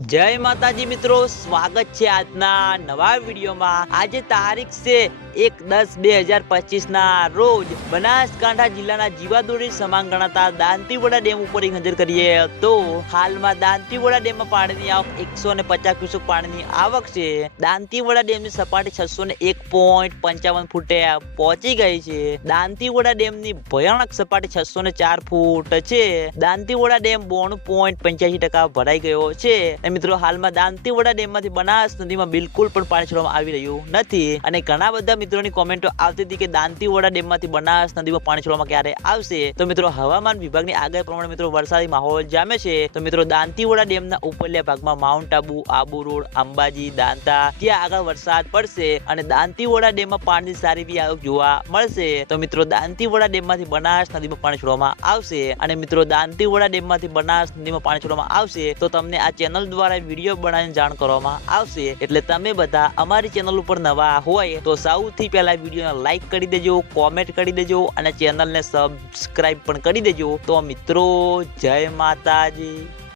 જય માતાજી મિત્રો, સ્વાગત છે આજના નવા વિડીયોમાં. આજે તારીખ છે એક દસ બે હજાર પચીસ ના રોજ બનાસકાંઠા જિલ્લાના જીવાદોરી સમાન ગણાતા દાંતીવોડા ડેમ ઉપર એક નજર કરીએ તો હાલમાં દાંતીવડા ડેમમાં પાણીની આવક એકસો ને પચાસ ક્યુસેક પાણીની આવક છે. દાંતીવડા ડેમની સપાટી છસો ને એક પોઈન્ટ પંચાવન ફૂટે પહોંચી ગઈ છે. દાંતીવડા ડેમની ભયાનક સપાટી છસો ને ચાર ફૂટ છે. દાંતીવોડા ડેમ બોણું પોઈન્ટ પંચ્યાસી ટકા ભરાઈ ગયો છે. મિત્રો, હાલમાં દાંતીવડા ડેમમાંથી બનાસ નદીમાં બિલકુલ પણ પાણી છોડવામાં આવી રહ્યું નથી. અને ઘણા બધા મિત્રોની કોમેન્ટો આવતી હતી કે દાંતીવડા ડેમમાંથી બનાસ નદીમાં પાણી છોડવામાં ક્યારે આવશે? તો મિત્રો, હવામાન વિભાગની આગાહી પ્રમાણે મિત્રો, વરસાદી માહોલ જામે છે. તો મિત્રો દાંતીવડા ડેમના ઉપરલા ભાગમાં માઉન્ટ આબુ આબુ રોડ, અંબાજી, દાંતા, ત્યાં આગળ વરસાદ પડશે અને દાંતીવડા ડેમમાં પાણીની સારી એવી આવક જોવા મળશે. તો મિત્રો દાંતીવડા ડેમમાંથી બનાસ નદીમાં પાણી છોડવામાં આવશે. અને મિત્રો દાંતીવડા ડેમમાંથી બનાસ નદીમાં પાણી છોડવામાં આવશે. તો તમને આ ચેનલ દ્વારા વીડિયો બનાવીને જાણ કરવામાં આવશે. એટલે તમે બધા અમારી ચેનલ ઉપર નવા હોય તો સૌથી પહેલા વિડીયોને લાઈક કરી દેજો કોમેન્ટ કરી દેજો અને ચેનલને સબસ્ક્રાઇબ પણ કરી દેજો. તો મિત્રો, જય માતાજી.